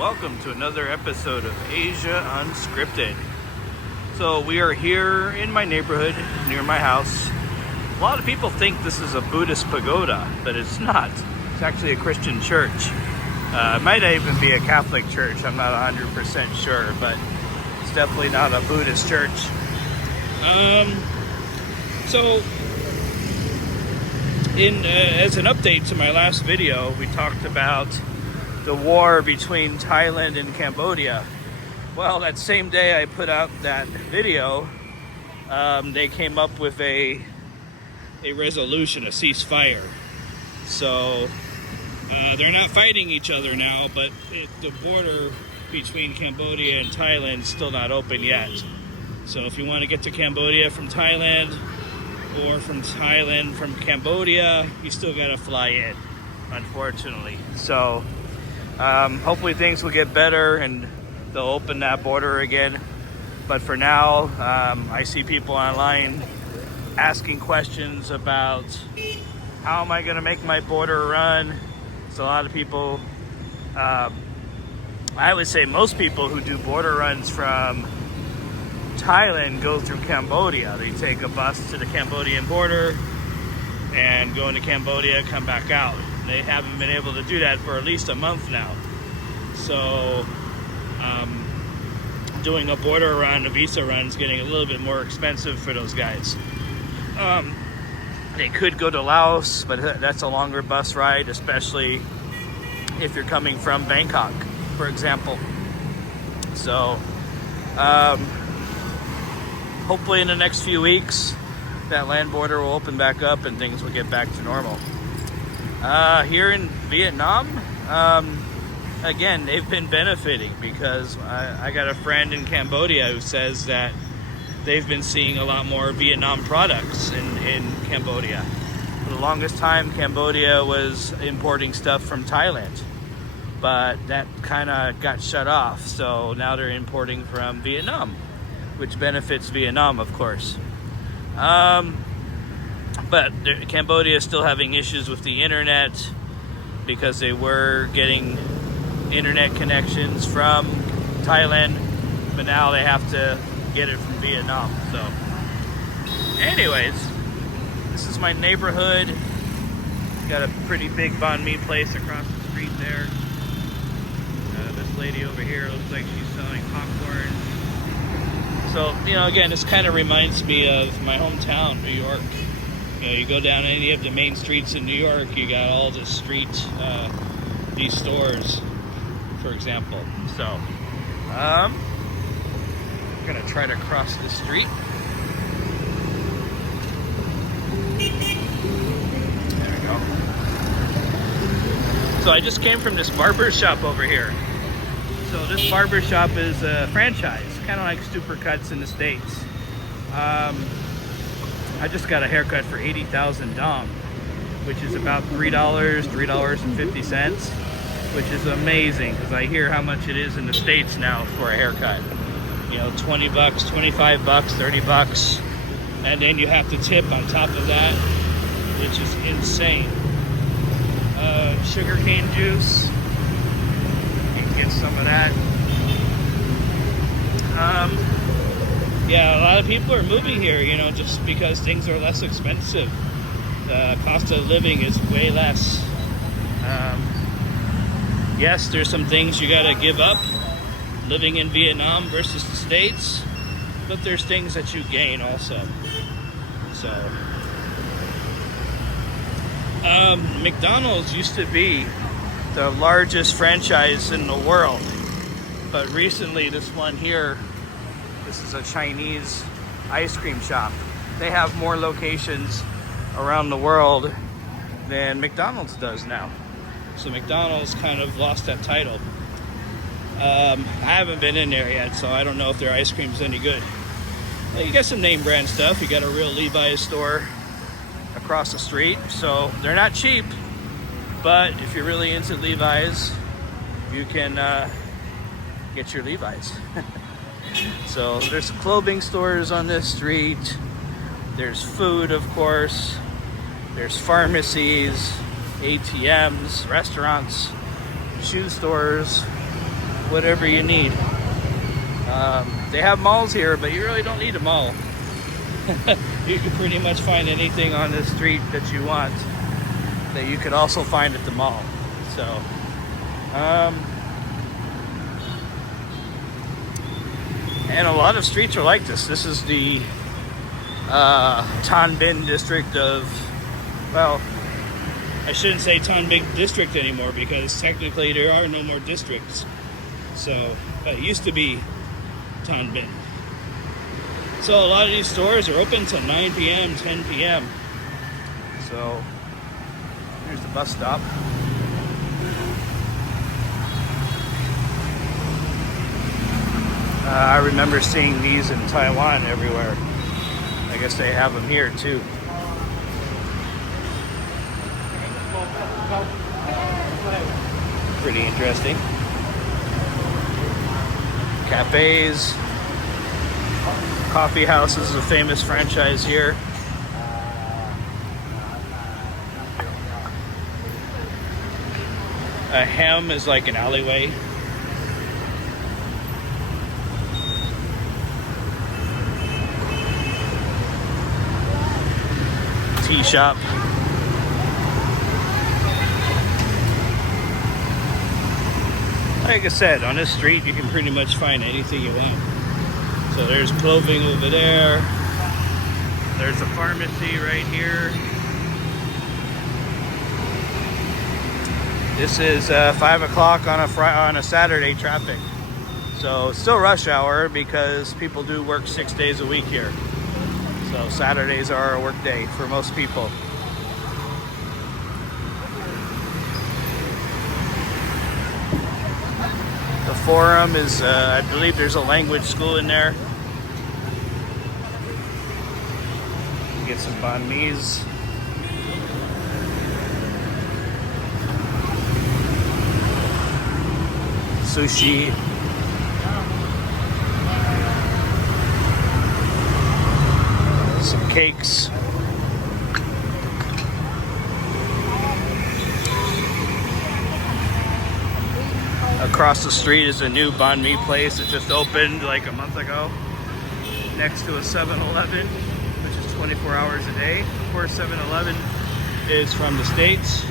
welcome to another episode of Asia Unscripted. So we are here in my neighborhood near my house. A lot of people think this is a Buddhist pagoda, but it's not. It's actually a Christian church. It might even be a Catholic church, I'm not 100% sure, but it's definitely not a Buddhist church. As an update to my last video, we talked about the war between Thailand and Cambodia. Well, that same day I put out that video, they came up with a resolution, a ceasefire. So they're not fighting each other now, but the border between Cambodia and Thailand is still not open yet. So if you want to get to Cambodia from Thailand, or from Thailand from Cambodia, you still gotta fly in, unfortunately. So hopefully things will get better and they'll open that border again. But for now, I see people online asking questions about how am I gonna make my border run. So a lot of people, I would say most people who do border runs from Thailand go through Cambodia. They take a bus to the Cambodian border and go into Cambodia, come back out. They haven't been able to do that for at least a month now. So doing a border run, a visa run, is getting a little bit more expensive for those guys. They could go to Laos, but that's a longer bus ride, especially if you're coming from Bangkok, for example. So hopefully in the next few weeks, that land border will open back up and things will get back to normal. Here in Vietnam, again, they've been benefiting because I got a friend in Cambodia who says that they've been seeing a lot more Vietnam products in Cambodia. For the longest time, Cambodia was importing stuff from Thailand, but that kind of got shut off. So now they're importing from Vietnam, which benefits Vietnam, of course. But Cambodia is still having issues with the internet because they were getting internet connections from Thailand, but now they have to get it from Vietnam. So anyways, this is my neighborhood. Got a pretty big banh mi place across the street there. This lady over here looks like she's selling popcorn. So, again, this kind of reminds me of my hometown, New York. You go down any of the main streets in New York, you got all the these stores, for example. So, I'm gonna try to cross the street. There we go. So I just came from this barber shop over here. So this barber shop is a franchise, kind of like Supercuts in the States. I just got a haircut for 80,000 dong, which is about $3.50, which is amazing because I hear how much it is in the States now for a haircut. 20 bucks, 25 bucks, 30 bucks, and then you have to tip on top of that, which is insane. Sugarcane juice. Get some of that. Yeah, a lot of people are moving here, just because things are less expensive. The cost of living is way less. Yes, there's some things you gotta give up living in Vietnam versus the States, but there's things that you gain also. So, McDonald's used to be the largest franchise in the world, but recently this one here, this is a Chinese ice cream shop. They have more locations around the world than McDonald's does now. So McDonald's kind of lost that title. I haven't been in there yet, so I don't know if their ice cream's any good. You got some name brand stuff. You got a real Levi's store across the street, so they're not cheap. But if you're really into Levi's, you can get your Levi's. So there's clothing stores on this street. There's food, of course. There's pharmacies, ATMs, restaurants, shoe stores. whatever you need. They have malls here, but you really don't need a mall. You can pretty much find anything on the street that you want that you could also find at the mall. So, and a lot of streets are like this. This is the Tan Binh district of, well, I shouldn't say Tan Binh district anymore because technically there are no more districts. So, it used to be Tan Binh. So a lot of these stores are open till 9 p.m., 10 p.m. So, here's the bus stop. I remember seeing these in Taiwan everywhere. I guess they have them here too. Pretty interesting. Cafes, coffee house is a famous franchise here. A hem is like an alleyway. Tea shop. Like I said, on this street you can pretty much find anything you want. So there's clothing over there. There's a pharmacy right here. This is 5 o'clock on a Saturday traffic. So it's still rush hour because people do work 6 days a week here. So Saturdays are a work day for most people. The Forum is, I believe there's a language school in there. Get some banh mi's. Sushi. Some cakes. Across the street is a new banh mi place that just opened like a month ago next to a 7-Eleven, which is 24 hours a day. Of course, 7-Eleven is from the States.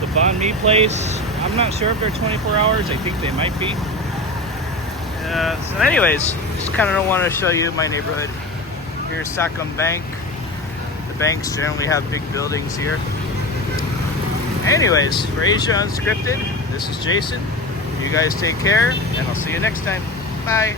The banh mi place, I'm not sure if they're 24 hours. I think they might be. So anyways, just kind of want to show you my neighborhood. Here's Saigon Bank. The banks generally have big buildings here. Anyways, for Asia Unscripted, this is Jason. You guys take care, and I'll see you next time. Bye.